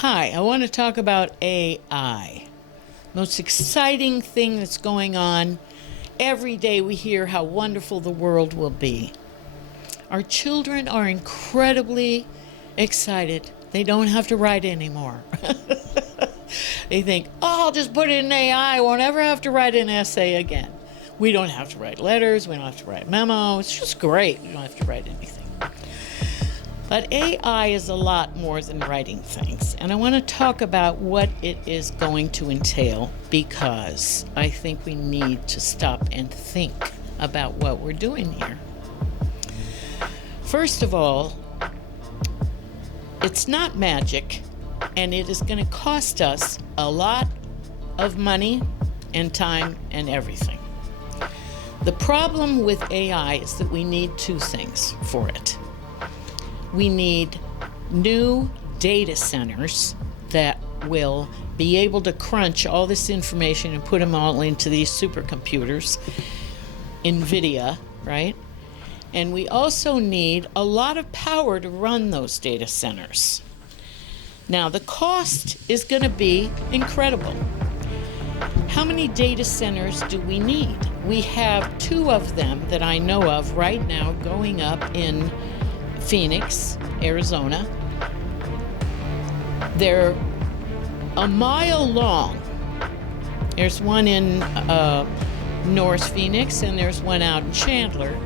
Hi, I want to talk about AI. Most exciting thing that's going on. Every day we hear how wonderful the world will be. Our children are incredibly excited. They don't have to write anymore. They think, oh, I'll just put it in AI. I won't ever have to write an essay again. We don't have to write letters. We don't have to write memos. It's just great. We don't have to write anything. But AI is a lot more than writing things. And I want to talk about what it is going to entail, because I think we need to stop and think about what we're doing here. First of all, it's not magic, and it is going to cost us a lot of money and time and everything. The problem with AI is that we need two things for it. We need new data centers that will be able to crunch all this information and put them all into these supercomputers, NVIDIA, right? And we also need a lot of power to run those data centers. Now, the cost is going to be incredible. How many data centers do we need? We have two of them that I know of right now going up in Phoenix, Arizona. They're a mile long. There's one in North Phoenix, and there's one out in Chandler.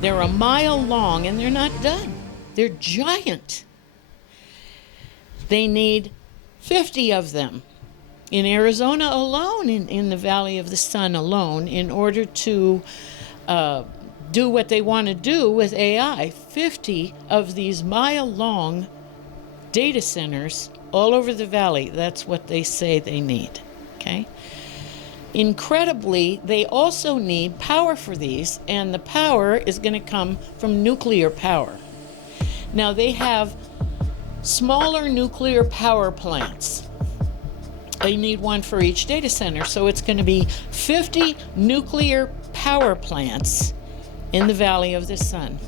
They're a mile long, and they're not done. They're giant. They need 50 of them in Arizona alone, in the Valley of the Sun alone, in order to do what they want to do with AI. 50 of these mile-long data centers all over the valley. That's what they say they need, okay? Incredibly, they also need power for these, and the power is going to come from nuclear power. Now, they have smaller nuclear power plants. They need one for each data center, so it's going to be 50 nuclear power plants in the Valley of the Sun.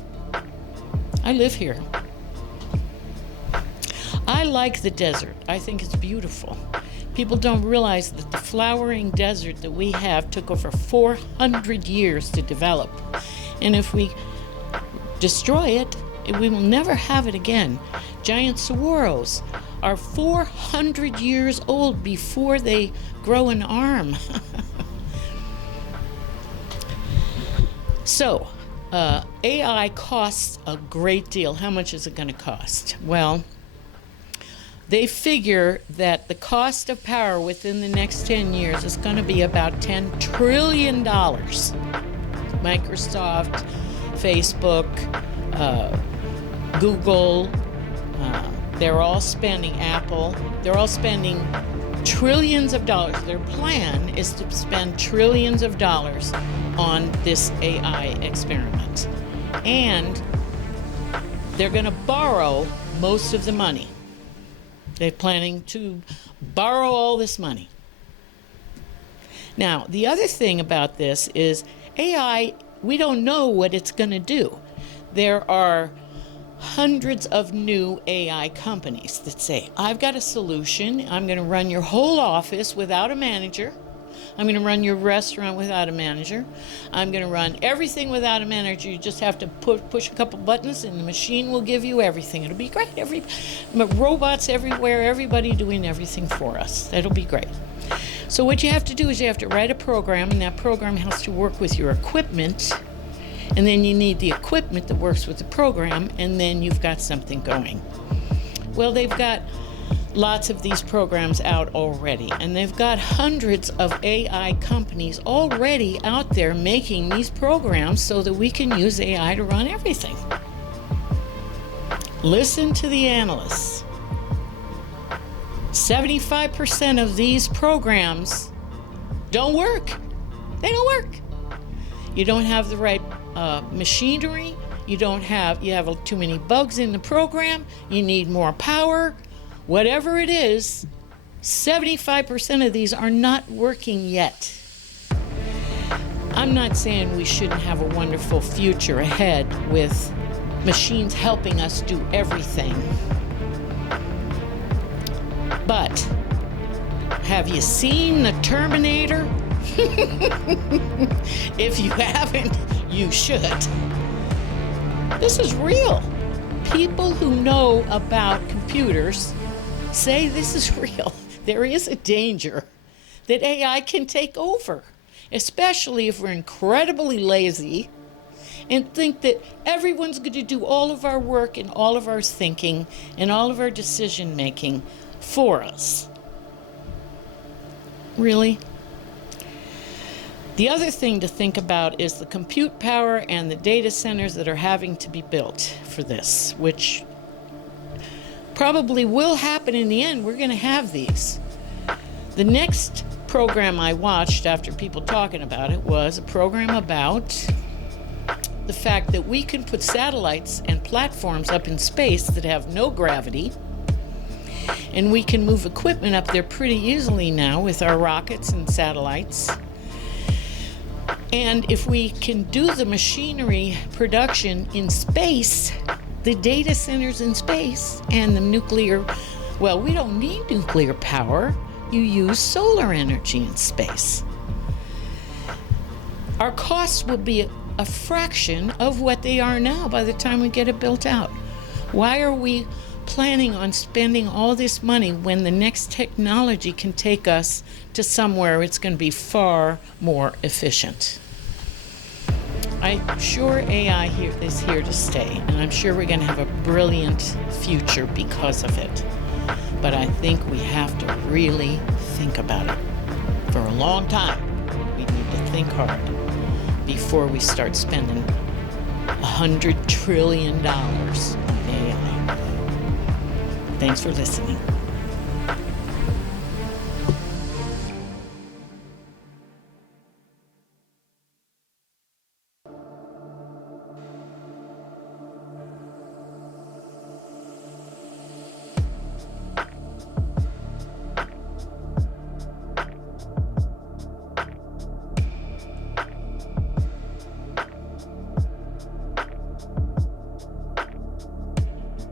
I live here. I like the desert. I think it's beautiful. People don't realize that the flowering desert that we have took over 400 years to develop. And if we destroy it, we will never have it again. Giant saguaros are 400 years old before they grow an arm. So, AI costs a great deal. How much is it going to cost? Well, they figure that the cost of power within the next 10 years is going to be about $10 trillion. Microsoft, Facebook, Google, they're all spending, Apple, they're all spending trillions of dollars. Their plan is to spend trillions of dollars on this AI experiment. And they're going to borrow most of the money. They're planning to borrow all this money. Now, the other thing about this is AI, we don't know what it's going to do. There are hundreds of new AI companies that say, I've got a solution. I'm going to run your whole office without a manager. I'm going to run your restaurant without a manager. I'm going to run everything without a manager. You just have to push a couple buttons and the machine will give you everything. It'll be great. Robots everywhere, everybody doing everything for us. That'll be great. So what you have to do is you have to write a program, and that program has to work with your equipment. And then you need the equipment that works with the program, and then you've got something going. Well, they've got lots of these programs out already, and they've got hundreds of AI companies already out there making these programs so that we can use AI to run everything. Listen to the analysts. 75% of these programs don't work. They don't work. You don't have the right machinery. You have too many bugs in the program. You need more power. Whatever it is, 75% of these are not working yet. I'm not saying we shouldn't have a wonderful future ahead with machines helping us do everything. But have you seen the Terminator? If you haven't, you should. This is real. People who know about computers say this is real. There is a danger that AI can take over, especially if we're incredibly lazy and think that everyone's going to do all of our work and all of our thinking and all of our decision making for us. Really? The other thing to think about is the compute power and the data centers that are having to be built for this, which probably will happen in the end. We're going to have these. The next program I watched after people talking about it was a program about the fact that we can put satellites and platforms up in space that have no gravity, and we can move equipment up there pretty easily now with our rockets and satellites. And if we can do the machinery production in space, the data centers in space, and the nuclear, well, we don't need nuclear power. You use solar energy in space. Our costs will be a fraction of what they are now by the time we get it built out. Why are we planning on spending all this money when the next technology can take us to somewhere it's going to be far more efficient? I'm sure AI is here to stay, and I'm sure we're going to have a brilliant future because of it. But I think we have to really think about it. For a long time, we need to think hard before we start spending $100 trillion on AI. Thanks for listening.